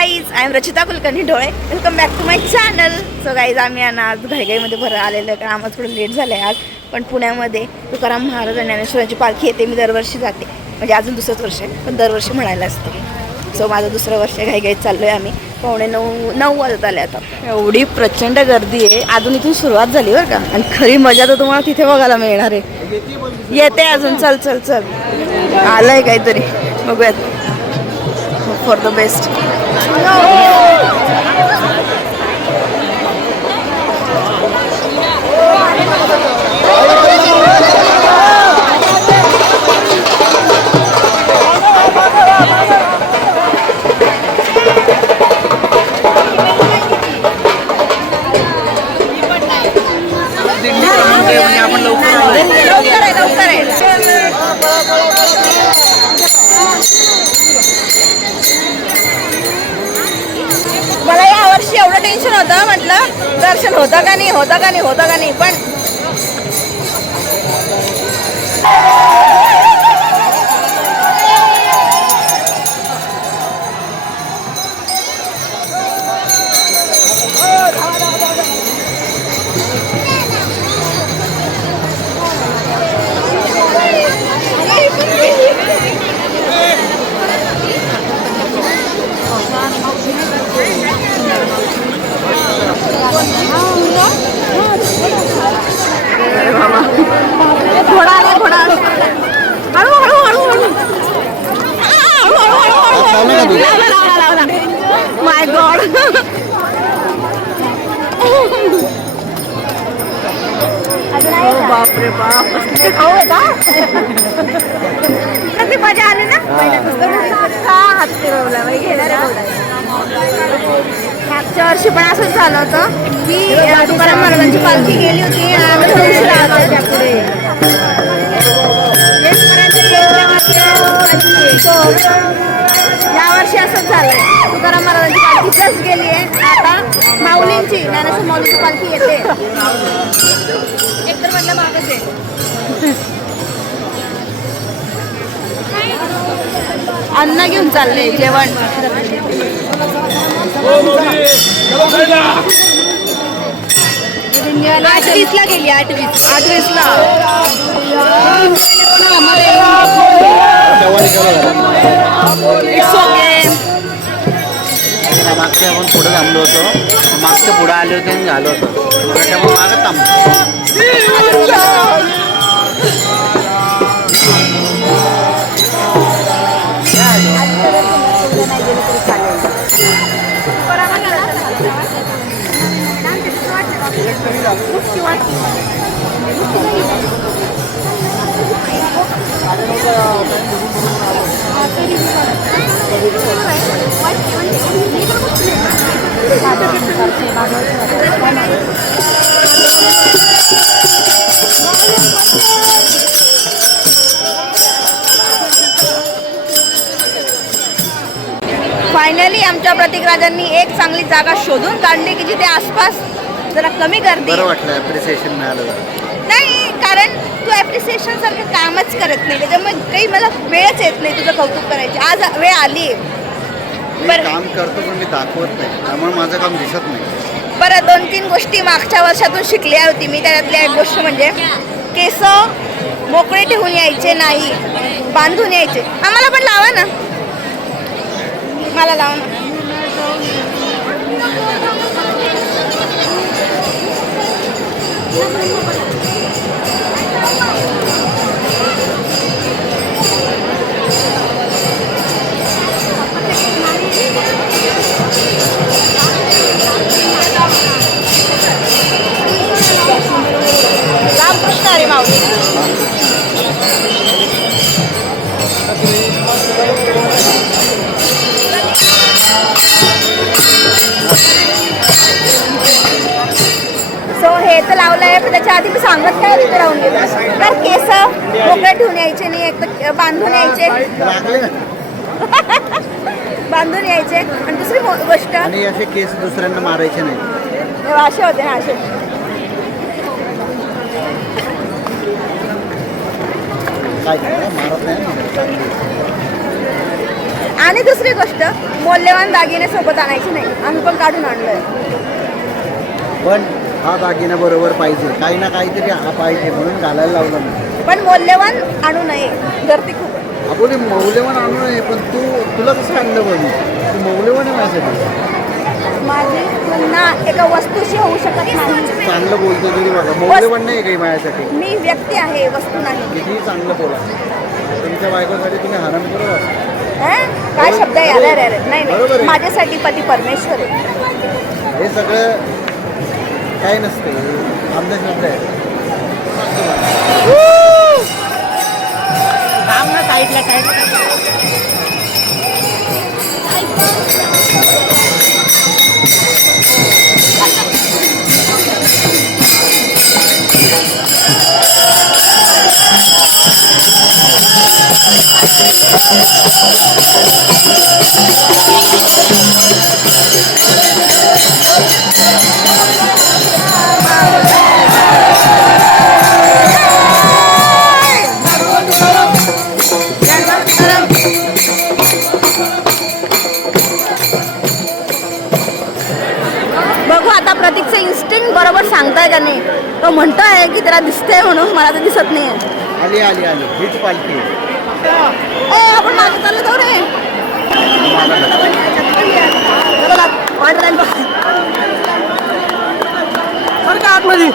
Guys, I am Rachita Kulkarni Dhole. Welcome back to my channel. So guys, आम्ही आज घाईघाईमध्ये भर आलेलो आहे कारण आम्हाला थोडं लेट झालं आहे आज. पण पुण्यामध्ये तुकाराम महाराज आणि ज्ञानेश्वरांची पालखी येते. मी दरवर्षी जाते, म्हणजे अजून दुसरंच वर्ष आहे पण दरवर्षी म्हणायला असतं. सो माझं दुसरं वर्ष आहे. घाईघाईत चाललो आहे आम्ही. 9:45 वाजत आले आता. एवढी प्रचंड गर्दी आहे. अजून इथून सुरुवात झाली बरं का. आणि खरी मजा तर तुम्हाला तिथे बघायला मिळणार आहे. येते अजून. चल चल चल, आलं आहे काहीतरी, बघूयात. For the best. मला यावर्षी एवढं टेन्शन होतं, म्हटलं दर्शन होतं का नाही पण माय गॉड. बापरे बाप, किती मजा आली ना. हात फिरवला बाई, घेणार. मागच्या वर्षी पण असंच झालं होतं की तुकाराम महाराजांची पालखी गेली होती आणि यावर्षी असंच झालंय. तुकाराम महाराजांची पालखी जस्ट गेली आहे. आता माऊलींची, ज्ञानेश्वर माऊलींची पालखी येते. एकतर म्हणलं मागच आहे. अन्न घेऊन चालले, जेवण. 8:20 गेली. 8:20 इट्स ओके. मागच्या आपण पुढे थांबलो होतो, मागच्या पुढे आले होते आणि झालं होतं त्याच्यामुळे मागं थांबलो. फायनली आमच्या प्रतीक राजांनी एक चांगली जागा शोधून काढली की जिथे आसपास जरा कमी गर्दी. बरं वाटलं, ॲप्रिसिएशन मिळालं. नाही, कारण तू ॲप्रिसिएशन सारखं कामच करत नाही, त्याच्यामुळे काही मला वेळच येत नाही तुझं कौतुक करायची. आज वेळ आली आहे. बरं, काम करतो पण मी दाखवत नाही, त्यामुळे माझं काम दिसत नाही. बरं, 2-3 गोष्टी मागच्या वर्षातून शिकल्या होती मी. त्याच्यातल्या एक गोष्ट म्हणजे केस मोकळे ठेवून यायचे नाही, बांधून यायचे. आम्हाला पण लावा ना, मला लावा ना. रामकृष्ण हरी माऊली. सो हे तर लावलं आहे, पण त्याच्या आधी मी सांगत काय तिथे राहून गेलं तर केस मोकळे ठेवून यायचे नाही, एक तर बांधून यायचे. बांधून यायचे. आणि दुसरी गोष्ट, आणि असे केस दुसऱ्यांना मारायचे नाही. असे होते ना, असे. आणि दुसरी गोष्ट, मौल्यवान दागिने सोबत आणायची नाही. आम्ही पण काढून आणलोय. पण हा दागिना बरोबर पाहिजे, काही ना काहीतरी हा पाहिजे म्हणून घालायला लावला मी. पण मौल्यवान आणू नये, गर्दी खूप आहे. आपण मौल्यवान आणू नये, पण तुला कसं आणलं बघ, तू मौल्यवान आहे माझ्यासाठी. माझी तुलना एका वस्तूशी होऊ शकत नाही. चांगलं बोलतो तरी बघा, मौल्यवान नाही काही माझ्यासाठी. मी व्यक्ती आहे, वस्तू नाही. किती चांगलं बोला, तुमच्या बायकोसाठी तुम्ही हाराम करू. काय शब्द आहे? अरे नाही बरोबर नाही, आहे. माझ्यासाठी पती परमेश्वर आहे. हे सगळं काय नसते, आमच्या शब्द आहे. बघू आता प्रतीकचं इन्स्टिंक्ट बरोबर सांगताय का नाही. तो म्हणतोय की त्याला दिसतंय म्हणून, मला तर दिसत नाही आहे. आली आली आली, हीच पालखी आहे. आपण मागे चाललो जाऊ रे. आतमध्ये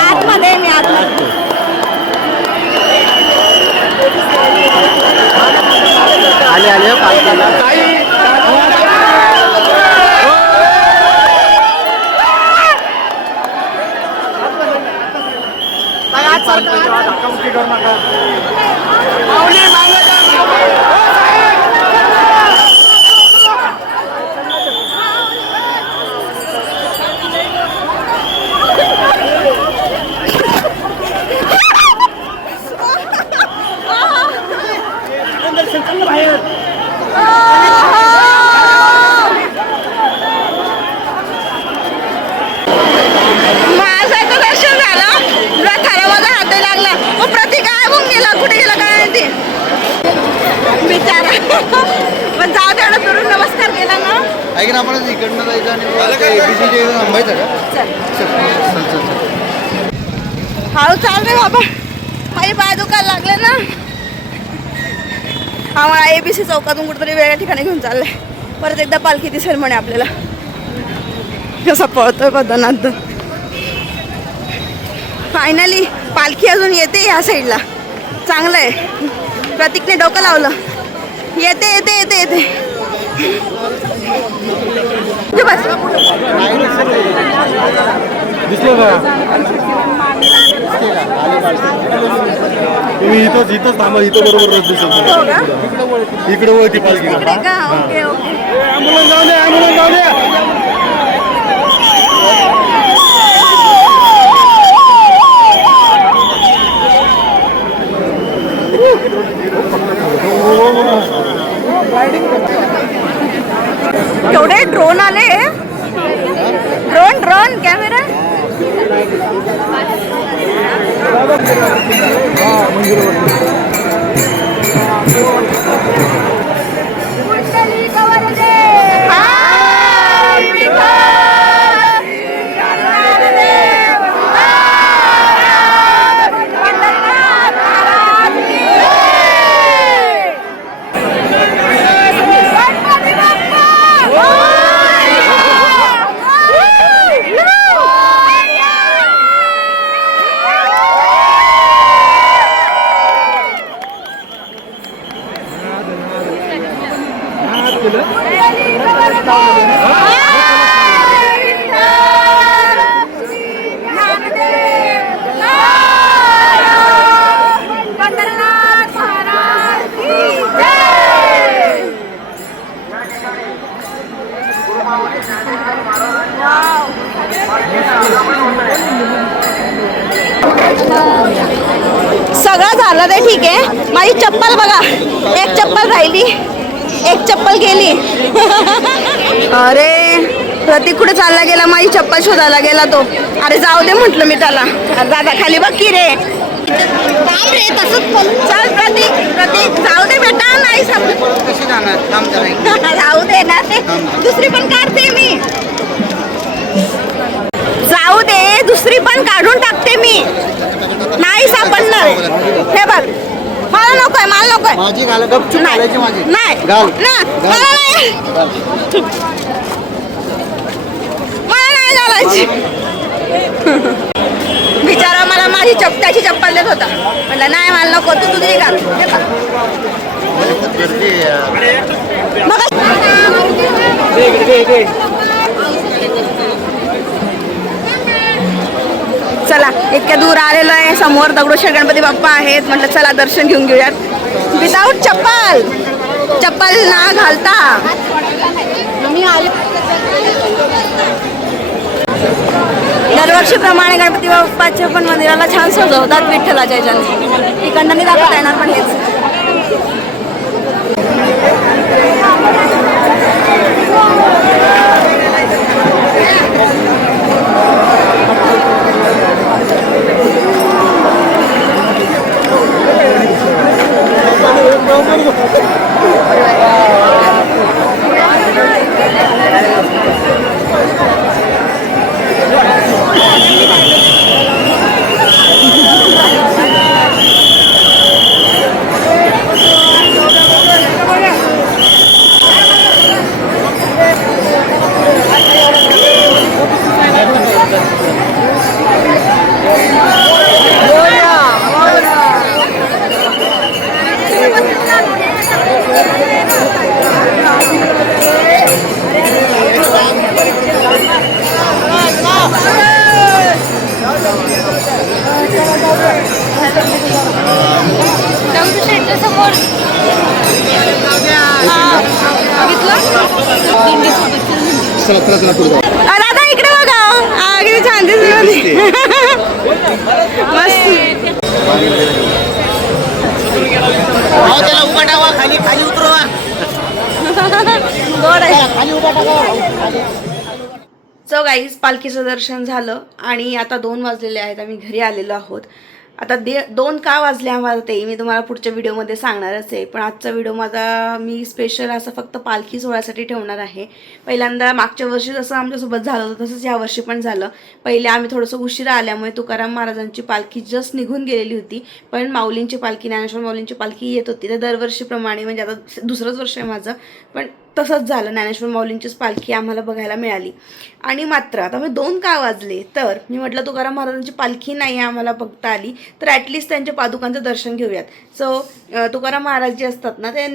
आतमध्ये मी आतमध्ये. आले आले पालखीला. माझं दर्शन झालं, रथाला माझा हात लागला. मग प्रतीक काय होऊन गेला, कुठे गेला काय ते बिचारा. पण जाऊ तेवढा फिरून नमस्कार केला ना. ऐक ना, आपण इकडनं जायचं आणि एबीसीच्या इथं थांबायचं का? चल चल चल चल. हळू चाल रे बाबा, माझे पाय दुखायला लागले ना. आम्हाला ABC चौकातून कुठेतरी वेगळ्या ठिकाणी घेऊन चाललंय. परत एकदा पालखी दिसेल म्हणे आपल्याला. कसा पळतोय बदनात. फायनली पालखी अजून येते ह्या साईडला. चांगलं आहे, प्रतीकने डोकं लावलं. येते येते येते येते. बस दिसलं का? तुम्ही इथंच थांबा, इथं बरोबर रस्ते दिसेल. हो का? इकडे वळती पालखी. इकडे का? Okay okay. ॲम्ब्युलन्स जाऊ दे, ॲम्ब्युलन्स जाऊ दे. केवढे ड्रोन आले. Drone camera. सगळं झालं ते ठीक आहे. माझी चप्पल बघा, एक चप्पल राहिली, एक चप्पल गेली. अरे प्रतीक कुठे चालला गेला, माझी चप्पल शोधायला गेला तो. अरे जाऊ दे म्हटलं मी त्याला. अरे दादा खाली बघ की रे, चल प्रतीक जाऊ दे बेटा, नाही कशी जाणार? थांब जरा. जाऊ दे ना, ते दुसरी पण काढते मी. जाऊ दे, दुसरी पण काढून टाकते मी. नाही सापडणार. हे बघ, मला नकोय, मला नकोय. माझी घाल, गपचूप घालायची माझी. नाही घाल. ना, मला नाही, मला नाही घालायची. बिचारा मला माझी त्याची चप्पल देत होता. म्हटलं नाही, मला नको, तू तुझी घाल. हे बघ. चला, इतक्या दूर आलेलो आहे. समोर दगडूशेठ गणपती बाप्पा आहेत. म्हटलं चला दर्शन घेऊन घेऊयात विदाऊट चप्पल ना घालता. दरवर्षीप्रमाणे गणपती बाप्पाच्या पण मंदिराला छान सजवतात विठ्ठलाच्या ह्याच्याने. इकडनं दाखवता येणार पण हेच. दादा इकडे बघा, किती छान दिसते. त्याला उभा टाका, खाली खाली उतरवा. खाली उभा टाका. सो गाईज, पालखीचं दर्शन झालं आणि आता 2 वाजलेले आहेत. आम्ही घरी आलेलो आहोत. आता 2 का वाजले आम्हाला ते मी तुम्हाला पुढच्या व्हिडिओमध्ये सांगणारच आहे. पण आजचा व्हिडिओ माझा मी स्पेशल असं फक्त पालखी सोहळ्यासाठी ठेवणार आहे. पहिल्यांदा मागच्या वर्षी जसं आमच्यासोबत झालं होतं तसंच यावर्षी पण झालं. पहिले आम्ही थोडंसं उशिरा आल्यामुळे तुकाराम महाराजांची पालखी जस्ट निघून गेलेली होती. पण माऊलींची पालखी, ज्ञानेश्वर माऊलींची पालखी येत होती. तर दरवर्षीप्रमाणे, म्हणजे आता दुसरंच वर्ष आहे माझं, पण तसंच झालं. ज्ञानेश्वर माऊलींचीच पालखी आम्हाला बघायला मिळाली. आणि मात्र आता मी 2 का वाजले, तर मी म्हटलं तुकाराम महाराजांची पालखी नाही आम्हाला बघता आली, तर ॲटलिस्ट त्यांच्या पादुकांचं दर्शन घेऊयात. सो तुकाराम महाराज जे असतात ना, ते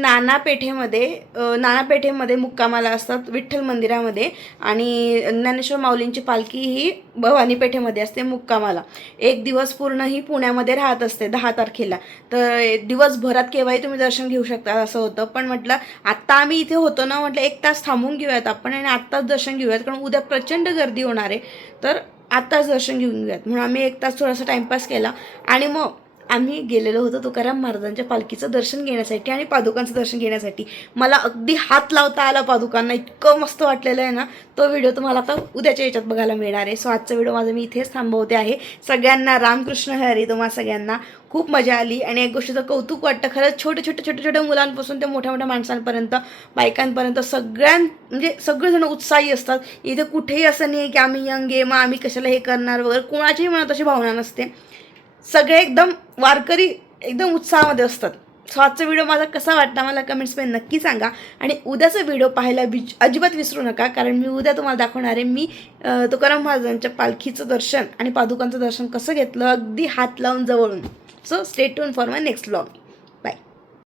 नानापेठेमध्ये मुक्कामाला असतात, विठ्ठल मंदिरामध्ये. आणि ज्ञानेश्वर माऊलींची पालखी ही भवानी पेठेमध्ये असते मुक्कामाला. 1 दिवस पूर्ण ही पुण्यामध्ये राहत असते 10 तारखेला. तर दिवसभरात केव्हाही तुम्ही दर्शन घेऊ शकता असं होतं. पण म्हटलं आत्ता आम्ही इथे होतो ना, म्हटलं 1 तास थांबून घेऊयात आपण आणि आत्ताच दर्शन घेऊयात, कारण उद्या प्रचंड गर्दी होणार आहे. तर आत्ताच दर्शन घेऊन घेऊयात म्हणून आम्ही 1 तास थोडासा टाईमपास केला. आणि मग आम्ही गेलेलो होतो तुकाराम महाराजांच्या पालखीचं दर्शन घेण्यासाठी आणि पादुकांचं दर्शन घेण्यासाठी. मला अगदी हात लावता आला पादुकांना, इतकं मस्त वाटलेलं आहे ना. तो व्हिडिओ तुम्हाला आता उद्याच्या याच्यात बघायला मिळणार आहे. सो आजचा व्हिडिओ माझा मी इथेच थांबवते आहे. सगळ्यांना रामकृष्ण हरी. तुम्हा सगळ्यांना खूप मजा आली आणि एक गोष्टीचं कौतुक वाटतं खरंच. छोट्या मुलांपासून ते मोठ्या माणसांपर्यंत, बायकांपर्यंत म्हणजे सगळेजण उत्साही असतात. इथे कुठेही असं नाही की आम्ही यंग आहे मग आम्ही कशाला हे करणार वगैरे, कोणाच्याही मनात अशी भावना नसते. सगळे एकदम वारकरी एकदम उत्साहामध्ये असतात. सो आजचा व्हिडिओ माझा कसा वाटला मला कमेंट्समध्ये नक्की सांगा. आणि उद्याचा व्हिडिओ पाहायला अजिबात विसरू नका, कारण मी उद्या तुम्हाला दाखवणार आहे मी तुकाराम महाराजांच्या पालखीचं दर्शन आणि पादुकांचं दर्शन कसं घेतलं, अगदी हात लावून जवळून. So stay tune for my next vlog.